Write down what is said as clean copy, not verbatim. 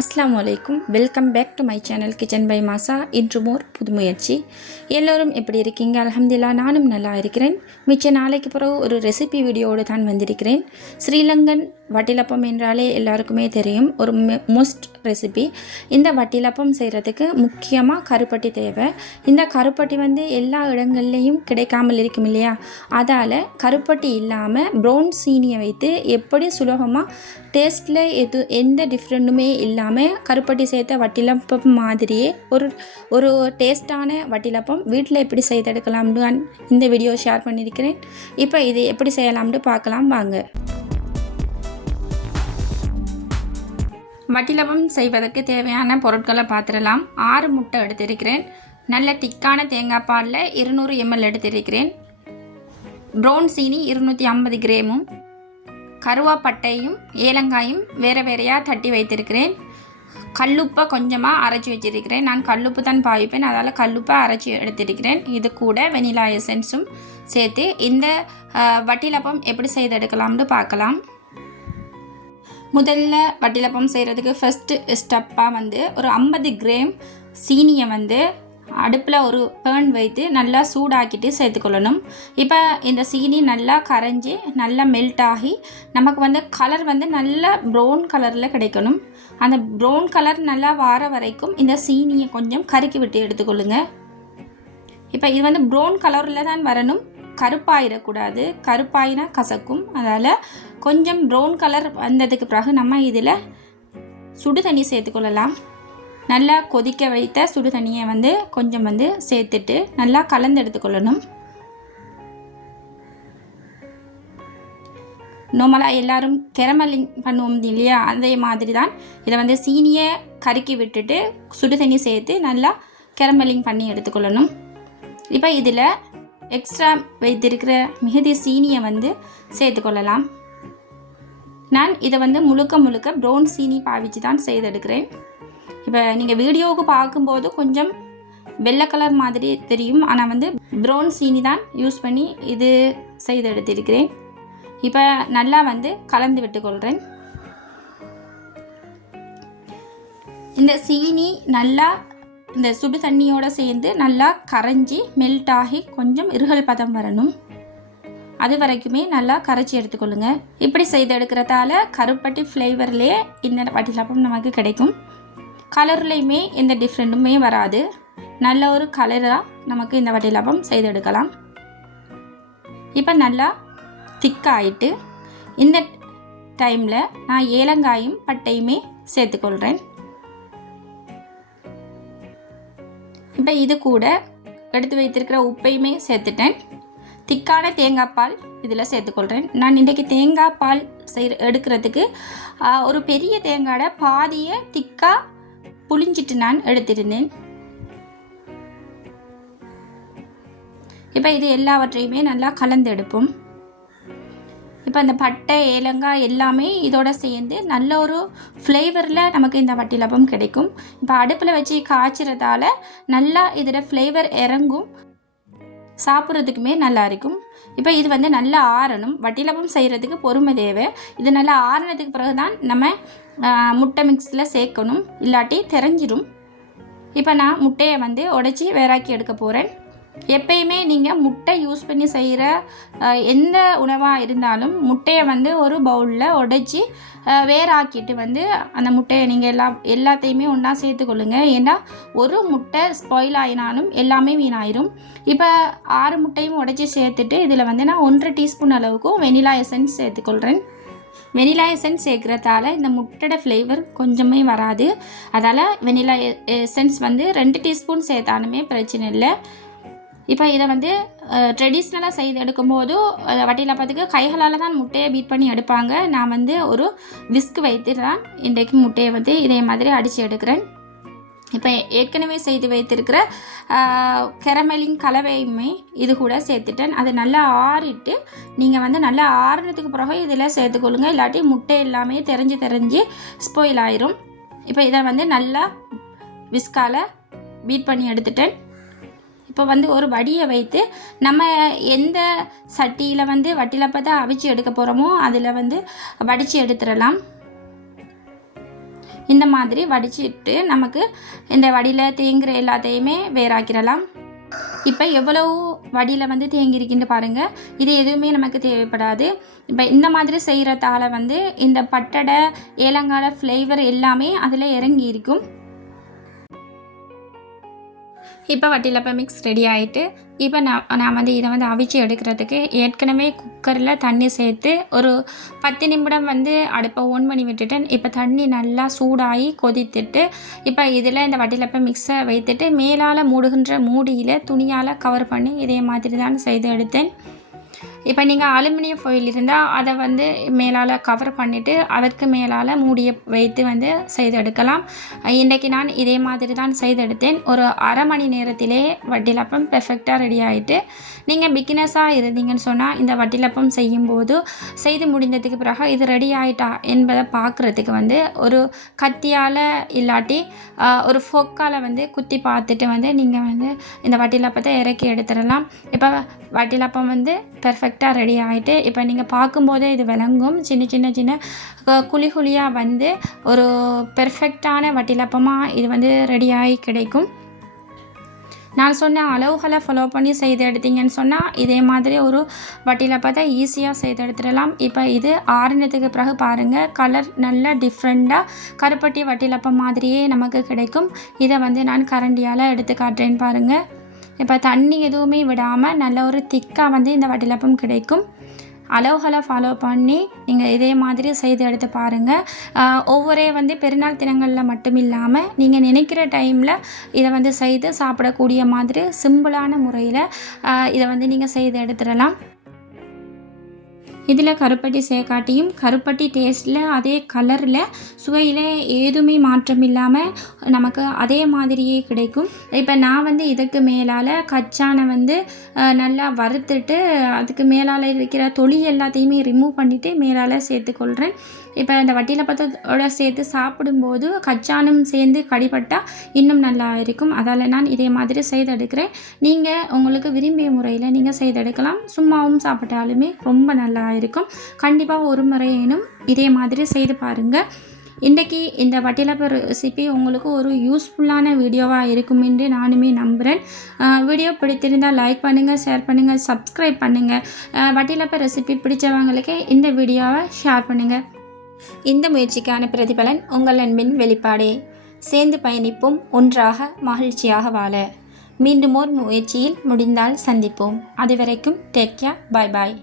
அஸ்ஸலாமு அலைக்கும். Welcome back to my channel kitchen by மாசா. இன்று மோர் புது முயற்சி. எல்லோரும் எப்படி இருக்கீங்க? அல்ஹம்துலில்லாஹ் நானும் நல்லா இருக்கிறேன். மிச்ச நாளைக்கு பிறகு ஒரு ரெசிபி வீடியோடு தான் வந்திருக்கிறேன். ஸ்ரீலங்கன் வட்டிலப்பம் என்றாலே எல்லாருக்குமே தெரியும், ஒரு மோஸ்ட் ரெசிபி. இந்த வட்டிலப்பம் செய்கிறதுக்கு முக்கியமாக கருப்பட்டி தேவை. இந்த கருப்பட்டி எல்லா இடங்கள்லேயும் கிடைக்காமல் இருக்கும் இல்லையா? அதால் கருப்பட்டி இல்லாமல் ப்ரௌன் சீனியை வைத்து எப்படி சுலபமாக டேஸ்ட்டில் எந்த டிஃப்ரெண்ட்டுமே இல்லாமல் கருப்பட்டி சேர்த்த வட்டிலப்பம் மாதிரியே ஒரு டேஸ்டான வட்டிலப்பம் வீட்டில் எப்படி செய்தெடுக்கலாம்னு இந்த வீடியோ ஷேர் பண்ணியிருக்கிறேன். இப்போ இது எப்படி செய்யலாம்னு பார்க்கலாம் வாங்க. வட்டிலப்பம் செய்வதற்கு தேவையான பொருட்களை பார்த்துடலாம். 6 முட்டை எடுத்திருக்கிறேன். நல்ல திக்கான தேங்காய் பாலில் 200 ml எடுத்திருக்கிறேன். ப்ரௌன் சீனி 250 கிராமும், கருவாப்பட்டையும் ஏலங்காயும் வேறு வேறையாக தட்டி வைத்திருக்கிறேன். கல்லுப்பை கொஞ்சமாக அரைச்சி வச்சிருக்கிறேன். நான் கல்லுப்பு தான் பாவிப்பேன், அதால் கல்லுப்பை அரைச்சி எடுத்திருக்கிறேன். இது கூட வெனிலா எசன்ஸும் சேர்த்து இந்த வட்டிலப்பம் எப்படி செய்தெடுக்கலாம்னு பார்க்கலாம். முதல்ல வட்டிலப்பம் செய்கிறதுக்கு ஃபஸ்ட்டு ஸ்டெப்பாக ஒரு 50 கிராம் சீனியை அடுப்பில் ஒரு பேர்ன் வைத்து நல்லா சூடாக்கிட்டு சேர்த்துக்கொள்ளணும். இப்போ இந்த சீனி நல்லா கரைஞ்சி நல்லா மெல்ட் ஆகி நமக்கு கலர் நல்லா ப்ரௌன் கலரில் கிடைக்கணும். அந்த ப்ரௌன் கலர் நல்லா வார வரைக்கும் இந்த சீனியை கொஞ்சம் கருக்கி விட்டு எடுத்துக்கொள்ளுங்க. இப்போ இது ப்ரௌன் கலரில் தான் வரணும், கருப்பாயிடக்கூடாது. கருப்பாயினா கசக்கும். அதனால் கொஞ்சம் ப்ரௌன் கலர் வந்ததுக்கு பிறகு நம்ம இதில் சுடு தண்ணி சேர்த்துக்கொள்ளலாம். நல்லா கொதிக்க வைத்த சுடு தண்ணியை கொஞ்சம் சேர்த்துட்டு நல்லா கலந்து எடுத்துக்கொள்ளணும். நார்மலாக எல்லோரும் கேரமலிங் பண்ணுவோம் இல்லையா, அதே மாதிரி தான் இதை சீனியை கருக்கி விட்டுட்டு சுடு தண்ணி சேர்த்து நல்லா கேரமலிங் பண்ணி எடுத்துக்கொள்ளணும். இப்போ இதில் எக்ஸ்ட்ரா வைத்திருக்கிற மிகுதி சீனியை சேர்த்துக்கொள்ளலாம். நான் இதை முழுக்க ப்ரௌன் சீனி பாவிச்சு தான் செய்தெடுக்கிறேன். இப்போ நீங்கள் வீடியோவுக்கு பார்க்கும்போது கொஞ்சம் வெள்ளை கலர் மாதிரி தெரியும், ஆனால் ப்ரௌன் சீனி தான் யூஸ் பண்ணி இது செய்து எடுத்திருக்கிறேன். இப்போ நல்லா கலந்து விட்டுக்கொள்கிறேன். இந்த சீனி நல்லா இந்த சுடு தண்ணியோடு சேர்ந்து நல்லா கரைஞ்சி மெல்ட் ஆகி கொஞ்சம் இருகல் பதம் வரணும். அது வரைக்குமே நல்லா கரைச்சி எடுத்துக்கொள்ளுங்க. இப்படி செய்து எடுக்கிறதால கருப்பட்டி ஃப்ளேவர்லேயே இந்த வட்டிலப்பம் நமக்கு கிடைக்கும். கலர்லேயுமே எந்த டிஃப்ரெண்ட்டுமே வராது. நல்ல ஒரு கலராக நமக்கு இந்த வட்டிலப்பம் செய்தெடுக்கலாம். இப்போ நல்லா திக்காயிட்டு இந்த டைமில் நான் ஏலங்காயும் பட்டையுமே சேர்த்துக்கொள்கிறேன். இப்போ இது கூட எடுத்து வைத்திருக்கிற உப்பையுமே சேர்த்துட்டேன். திக்கான தேங்காய் பால் இதில் சேர்த்துக்கொள்கிறேன். நான் இன்றைக்கி தேங்காய் பால் எடுக்கிறதுக்கு ஒரு பெரிய தேங்காயோட பாதியை திக்காக புளிஞ்சிட்டு நான் எடுத்திருந்தேன். இப்போ இது எல்லாவற்றையுமே நல்லா கலந்து எடுப்போம். இப்போ அந்த பட்டை ஏலங்காய் எல்லாமே இதோட சேர்ந்து நல்ல ஒரு ஃப்ளேவரில் நமக்கு இந்த வட்டிலப்பம் கிடைக்கும். இப்போ அடுப்பில் வச்சு காய்ச்சறதால நல்லா இதோட ஃப்ளேவர் இறங்கும், சாப்பிட்றதுக்குமே நல்லா இருக்கும். இப்போ இது நல்லா ஆறணும். வட்டிலப்பம் செய்கிறதுக்கு பொறுமை தேவை. இது நல்லா ஆறினதுக்கு பிறகு தான் நம்ம முட்டை மிக்ஸில் சேர்க்கணும், இல்லாட்டி தெரிஞ்சிடும். இப்போ நான் முட்டையை உடைச்சி வேறாக்கி எடுக்க போகிறேன். எப்பயுமே நீங்கள் முட்டை யூஸ் பண்ணி செய்கிற எந்த உணவாக இருந்தாலும் முட்டையை ஒரு பவுலில் உடைச்சி வேறாக்கிட்டு அந்த முட்டையை நீங்கள் எல்லாத்தையுமே ஒன்றா சேர்த்துக்கொள்ளுங்க. ஏன்னா ஒரு முட்டை ஸ்பாயில் ஆகினாலும் எல்லாமே வீணாயிரும். இப்போ 6 முட்டையும் உடைச்சி சேர்த்துட்டு இதில் நான் 1.5 டீஸ்பூன் அளவுக்கும் வெனிலா எசன்ஸ் சேர்த்துக்கொள்கிறேன். வெனிலா எசன்ஸ் சேர்க்குறதால இந்த முட்டையோட ஃப்ளேவர் கொஞ்சமே வராது. அதால் வெனிலா எசன்ஸ் 2 டீஸ்பூன் சேர்த்தாலுமே பிரச்சனை இல்லை. இப்போ இதை ட்ரெடிஷ்னலாக செய்து எடுக்கும்போது வட்டிலப்பத்துக்கு கைகளால் தான் முட்டையை பீட் பண்ணி எடுப்பாங்க. நான் ஒரு விஸ்க் வைத்து தான் இன்றைக்கு முட்டையை இதே மாதிரி அடித்து எடுக்கிறேன். இப்போ ஏற்கனவே செய்து வைத்திருக்கிற கேரமலிங் கலவையுமே இது கூட சேர்த்துட்டேன். அது நல்லா ஆறிட்டு நீங்கள் நல்லா ஆறுனதுக்கு பிறகு இதில் சேர்த்துக்கொள்ளுங்க, இல்லாட்டி முட்டை எல்லாமே தெரிஞ்சு ஸ்பாயில் ஆயிரும். இப்போ இதை நல்லா விஸ்கால் பீட் பண்ணி எடுத்துட்டேன். இப்போ ஒரு வடியை வைத்து நம்ம எந்த சட்டியில் வட்டிலப்பத்தை அவிச்சு எடுக்க போகிறோமோ அதில் வடித்து எடுத்துடலாம். இந்த மாதிரி வடிச்சிட்டு நமக்கு இந்த வடியில் தேங்குற எல்லாத்தையுமே வேறாக்கிடலாம். இப்போ எவ்வளவு வடியில் வந்து தேங்கியிருக்குன்னு பாருங்கள். இது எதுவுமே நமக்கு தேவைப்படாது. இப்போ இந்த மாதிரி செய்கிறதால வந்து இந்த பட்டடை ஏலங்காய் ஃப்ளேவர் எல்லாமே அதில் இறங்கி இருக்கும். இப்போ வட்டிலப்பம் மிக்ஸ் ரெடி ஆகிட்டு இப்போ நான் வந்து இதை வந்து அவிச்சு எடுக்கிறதுக்கு ஏற்கனவே குக்கரில் தண்ணி சேர்த்து ஒரு 10 நிமிடம் வந்து அடுப்பை ஓன் பண்ணி விட்டுட்டேன். இப்போ தண்ணி நல்லா சூடாகி கொதித்துட்டு இப்போ இதில் இந்த வட்டிலப்பம் மிக்ஸை வைத்துட்டு மேலால் மூடுகின்ற மூடியில் துணியால் கவர் பண்ணி இதே மாதிரி தான் செய்து எடுத்தேன். இப்போ நீங்கள் அலுமினியம் ஃபாயில் இருந்தால் அதை வந்து மேலால் கவர் பண்ணிவிட்டு அதற்கு மேலால் மூடியை வைத்து வந்து செய்து எடுக்கலாம். இன்றைக்கி நான் இதே மாதிரி தான் செய்து எடுத்தேன். ஒரு அரை மணி நேரத்திலே வட்டிலப்பம் பெர்ஃபெக்டாக ரெடி ஆகிட்டு, நீங்கள் பிகினஸாக இருந்தீங்கன்னு சொன்னால் இந்த வட்டிலப்பம் செய்யும்போது செய்து முடிந்ததுக்கு பிறகு இது ரெடி ஆகிட்டா என்பதை பார்க்குறதுக்கு வந்து ஒரு கத்தியால் இல்லாட்டி ஒரு ஃபோக்கால் வந்து குத்தி பார்த்துட்டு வந்து நீங்கள் வந்து இந்த வட்டிலப்பத்தை இறக்கி எடுத்துடலாம். இப்போ வட்டிலப்பம் வந்து பெர்ஃபெக்டாக ரெடி ஆகிட்டு இப்போ நீங்கள் பார்க்கும்போதே இது விளங்கும். சின்ன சின்ன குழி குழியாக வந்து ஒரு பெர்ஃபெக்டான வட்டிலப்பமாக இது வந்து ரெடியாகி கிடைக்கும். நான் சொன்ன அளவுகளை ஃபாலோ பண்ணி செய்து எடுத்தீங்கன்னு சொன்னால் இதே மாதிரி ஒரு வட்டிலப்பத்தை ஈஸியாக செய்து எடுத்துடலாம். இப்போ இது ஆறுனதுக்கு பிறகு பாருங்கள், கலர் நல்லா டிஃப்ரெண்ட்டாக கருப்பட்டி வட்டிலப்பம் மாதிரியே நமக்கு கிடைக்கும். இதை வந்து நான் கரண்டியால் எடுத்து காட்டுறேன்னு பாருங்கள். இப்போ தண்ணி எதுவுமே விடாமல் நல்ல ஒரு திக்காக வந்து இந்த வட்டிலப்பம் கிடைக்கும். அளவுகளை ஃபாலோ பண்ணி நீங்கள் இதே மாதிரி செய்து எடுத்து பாருங்கள். ஒவ்வொரே வந்து பெருநாள் தினங்களில் மட்டும் இல்லாமல் நீங்கள் நினைக்கிற டைமில் இதை வந்து செய்து சாப்பிடக்கூடிய மாதிரி சிம்பிளான முறையில் இதை வந்து நீங்கள் செய்து எடுத்துடலாம். இதில் கருப்பட்டி சேர்க்காட்டியும் கருப்பட்டி டேஸ்ட்டில் அதே கலரில் சுவையில் ஏதுமே மாற்றம் இல்லாமல் நமக்கு அதே மாதிரியே கிடைக்கும். இப்போ நான் வந்து இதுக்கு மேலால் கச்சானை வந்து நல்லா வறுத்துட்டு அதுக்கு மேலால் இருக்கிற தொளி எல்லாத்தையுமே ரிமூவ் பண்ணிவிட்டு மேலால் சேர்த்துக்கொள்கிறேன். இப்போ இந்த வட்டிலப்பத்தோட சேர்த்து சாப்பிடும்போது கச்சானும் சேர்ந்து கடிப்பட்டால் இன்னும் நல்லா இருக்கும். அதால் நான் இதே மாதிரி செய்தெடுக்கிறேன். நீங்கள் உங்களுக்கு விரும்பிய முறையில் நீங்கள் செய்தெடுக்கலாம். சும்மாவும் சாப்பிட்டாலுமே ரொம்ப நல்லா இருக்கும். கண்டிப்பாக ஒரு முறையேனும் இதே மாதிரி செய்து பாருங்கள். இன்றைக்கி இந்த வட்டிலப்ப ரெசிபி உங்களுக்கு ஒரு யூஸ்ஃபுல்லான வீடியோவாக இருக்கும் என்று நானுமே நம்புகிறேன். வீடியோ பிடித்திருந்தால் லைக் பண்ணுங்கள், ஷேர் பண்ணுங்கள், சப்ஸ்கிரைப் பண்ணுங்கள். வட்டிலப்ப ரெசிபி பிடிச்சவங்களுக்கு இந்த வீடியோவை ஷேர் பண்ணுங்கள். இந்த முயற்சிக்கான பிரதிபலன் உங்கள் அன்பின் வெளிப்பாடே. சேர்ந்து பயணிப்போம், ஒன்றாக மகிழ்ச்சியாக வாழ. மீண்டும் ஒரு முயற்சியில் முடிந்தால் சந்திப்போம். அதுவரைக்கும் டேக் கேர், பாய் பாய்.